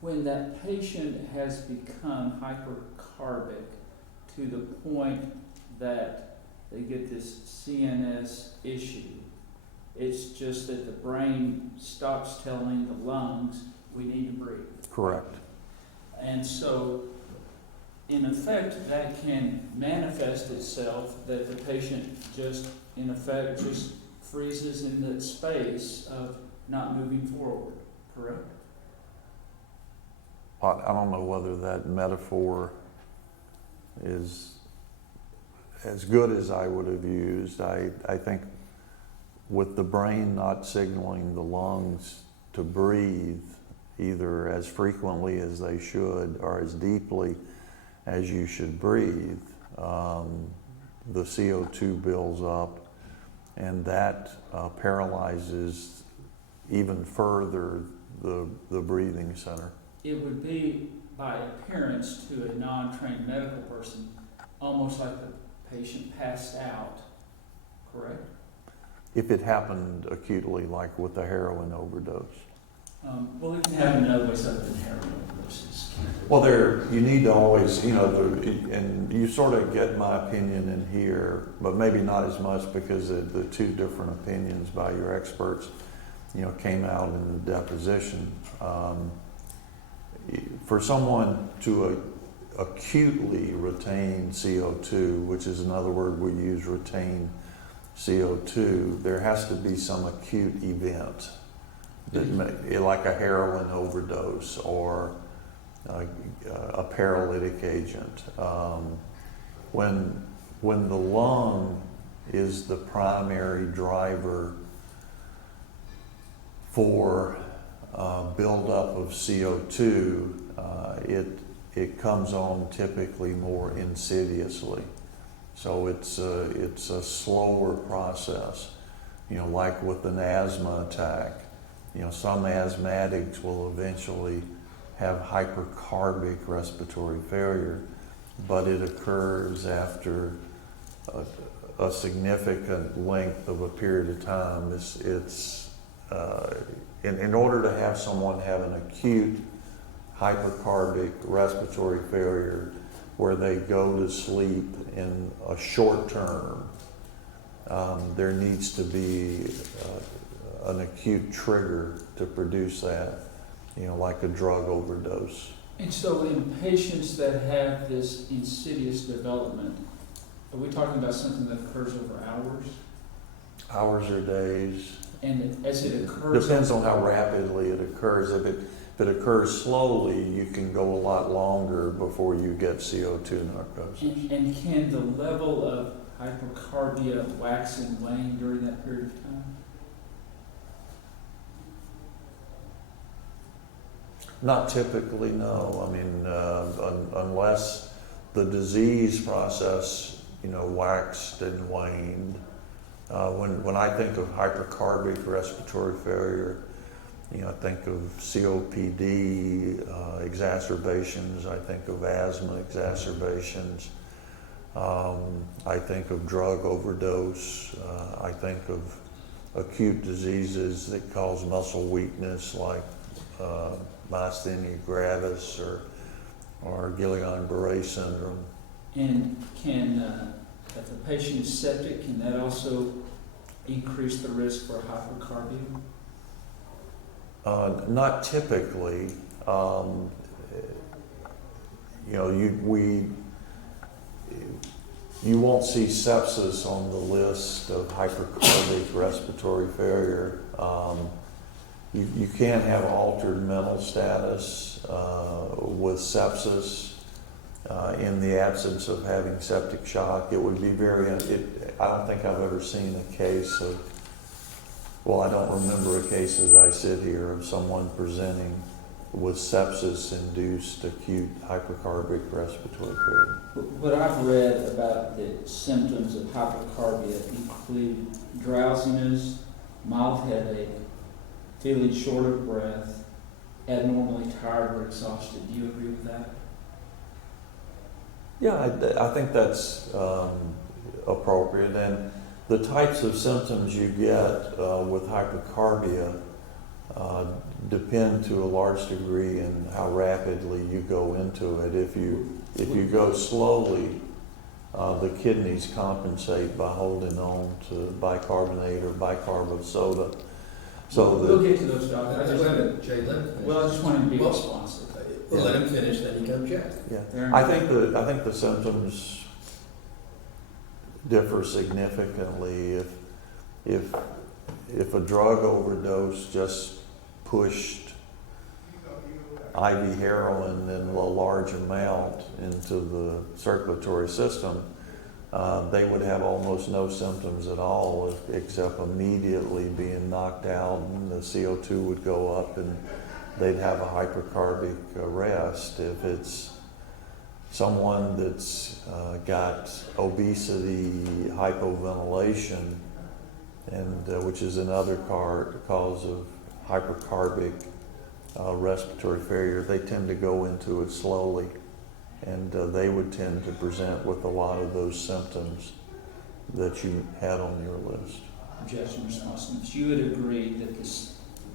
When that patient has become hypercarbic to the point that they get this CNS issue, it's just that the brain stops telling the lungs, we need to breathe. Correct. And so, in effect, that can manifest itself that the patient just, in effect, just freezes in that space of not moving forward, correct? I don't know whether that metaphor is as good as I would have used. I think with the brain not signaling the lungs to breathe either as frequently as they should or as deeply as you should breathe, the CO2 builds up, and that paralyzes even further the breathing center. It would be, by appearance to a non-trained medical person, almost like the patient passed out, correct? If it happened acutely, like with a heroin overdose. Well, it can happen in other ways other than heroin overdoses. Well, you need to always, and you sort of get my opinion in here, but maybe not as much because the two different opinions by your experts, came out in the deposition. For someone to acutely retain CO2, which is another word we use, retain CO2, there has to be some acute event, like a heroin overdose or a paralytic agent. When the lung is the primary driver for buildup of CO2, it comes on typically more insidiously. So it's a slower process. Like with an asthma attack, some asthmatics will eventually have hypercarbic respiratory failure, but it occurs after a significant length of a period of time. In order to have someone have an acute hypercarbic respiratory failure where they go to sleep in a short term, there needs to be an acute trigger to produce that, like a drug overdose. And so in patients that have this insidious development, are we talking about something that occurs over hours? Hours or days. And as it occurs... Depends on how rapidly it occurs. If it occurs slowly, you can go a lot longer before you get CO2 narcosis. And can the level of hypercarbia wax and wane during that period of time? Not typically, no. I mean, unless the disease process, waxed and waned. When I think of hypercarbic respiratory failure, I think of COPD exacerbations, I think of asthma exacerbations, I think of drug overdose, I think of acute diseases that cause muscle weakness like myasthenia gravis or Guillain-Barré syndrome. And can, if the patient is septic, can that also increase the risk for hypercarbia? Not typically. You won't see sepsis on the list of hypercarbic respiratory failure. You can have altered mental status with sepsis in the absence of having septic shock. It would be I don't think I've ever seen a case of, I don't remember a case as I sit here of someone presenting with sepsis-induced acute hypercarbic respiratory failure. What I've read about the symptoms of hypercarbia include drowsiness, mild headache, feeling short of breath, abnormally tired or exhausted. Do you agree with that? Yeah, I think that's appropriate. And the types of symptoms you get with hypercarbia depend to a large degree in how rapidly you go into it. If you go slowly, the kidneys compensate by holding on to bicarbonate or bicarb of soda. So we'll get to those, Doctor. Wait a minute, Jay, let him finish. Well, I just want to be Well, responsive. Well, let him finish, then you come check. Yeah, I think the symptoms differ significantly. If a drug overdose just pushed IV heroin in a large amount into the circulatory system, they would have almost no symptoms at all, except immediately being knocked out, and the CO2 would go up, and they'd have a hypercarbic arrest. If it's someone that's got obesity, hypoventilation, and which is another cause of hypercarbic respiratory failure, they tend to go into it slowly, and they would tend to present with a lot of those symptoms that you had on your list. Objection responsiveness. You would agree that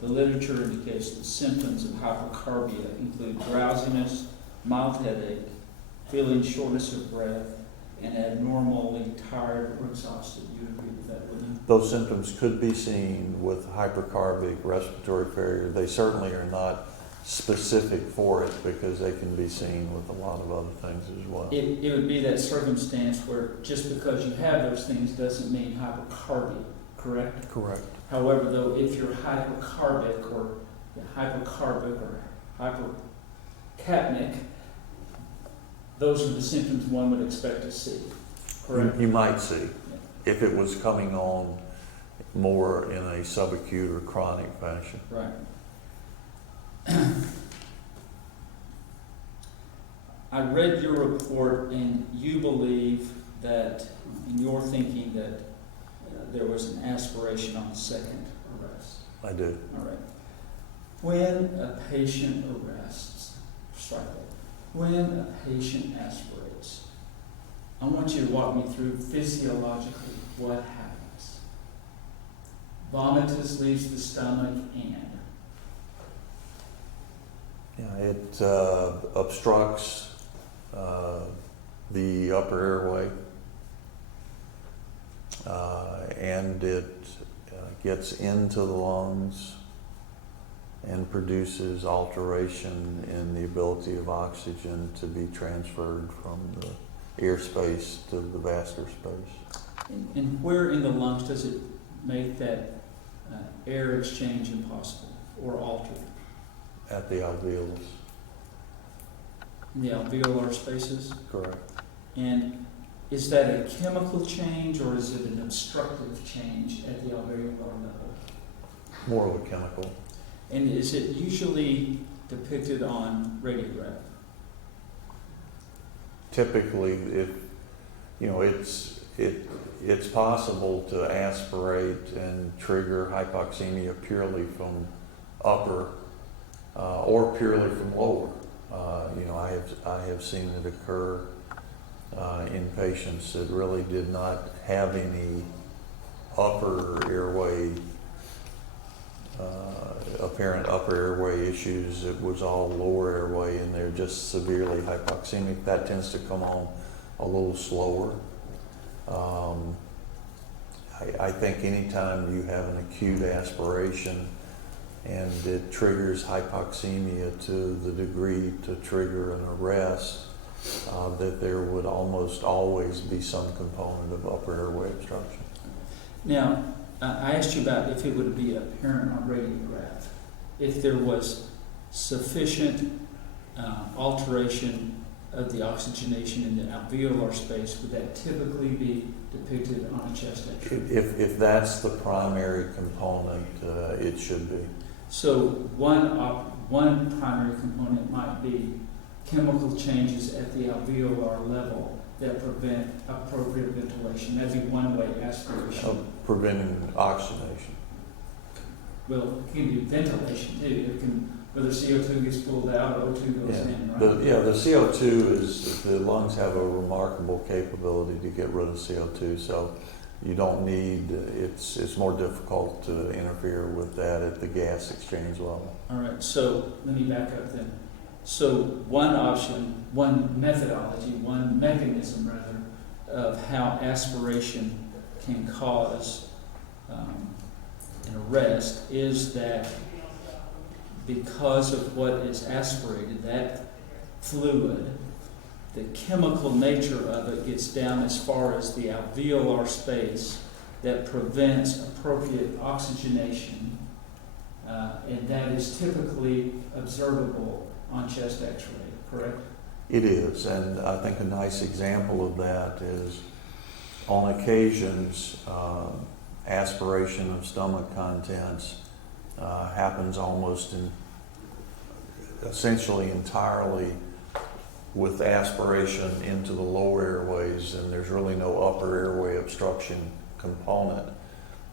the literature indicates the symptoms of hypercarbia include drowsiness, mild headache, feeling shortness of breath, and abnormally tired or exhausted. You would agree with that, wouldn't you? Those symptoms could be seen with hypercarbic respiratory failure. They certainly are not specific for it, because they can be seen with a lot of other things as well. It would be that circumstance where just because you have those things doesn't mean hypercarbia, correct? Correct. However, though, if you're hypercarbic or hypercapnic, those are the symptoms one would expect to see, correct? You might see if it was coming on more in a subacute or chronic fashion. Right. I read your report, and you believe that, in your thinking, that there was an aspiration on the second arrest. I do. All right. When a patient arrests, strike that. When a patient aspirates, I want you to walk me through physiologically what happens. Vomitus leaves the stomach, and Yeah, it obstructs the upper airway, and it gets into the lungs and produces alteration in the ability of oxygen to be transferred from the air space to the vascular space. and where in the lungs does it make that air exchange impossible or altered? At the alveolus. In the alveolar spaces? Correct. And is that a chemical change, or is it an obstructive change at the alveolar level? More of a chemical. And is it usually depicted on radiograph? Typically, it's possible to aspirate and trigger hypoxemia purely from upper or purely from lower. I have seen it occur in patients that really did not have any upper airway, apparent upper airway issues. It was all lower airway, and they're just severely hypoxemic. That tends to come on a little slower. I think anytime you have an acute aspiration and it triggers hypoxemia to the degree to trigger an arrest, that there would almost always be some component of upper airway obstruction. Now, I asked you about if it would be apparent on radiograph. If there was sufficient alteration of the oxygenation in the alveolar space, would that typically be depicted on a chest X-ray? If that's the primary component, it should be. So one primary component might be chemical changes at the alveolar level that prevent appropriate ventilation. That'd be one way aspiration. Preventing oxygenation. Well, it can be ventilation too. It can, whether CO2 gets pulled out or O2 goes in, right? The CO2 is, the lungs have a remarkable capability to get rid of CO2, so you don't need, it's more difficult to interfere with that at the gas exchange level. All right, so let me back up then. So one option, one methodology, one mechanism rather, of how aspiration can cause an arrest is that because of what is aspirated, that fluid, the chemical nature of it gets down as far as the alveolar space that prevents appropriate oxygenation, and that is typically observable on chest x-ray, correct? It is, and I think a nice example of that is on occasions, aspiration of stomach contents happens almost essentially entirely with aspiration into the lower airways, and there's really no upper airway obstruction component.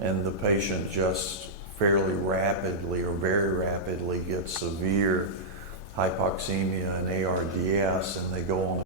And the patient just fairly rapidly or very rapidly gets severe hypoxemia and ARDS, and they go on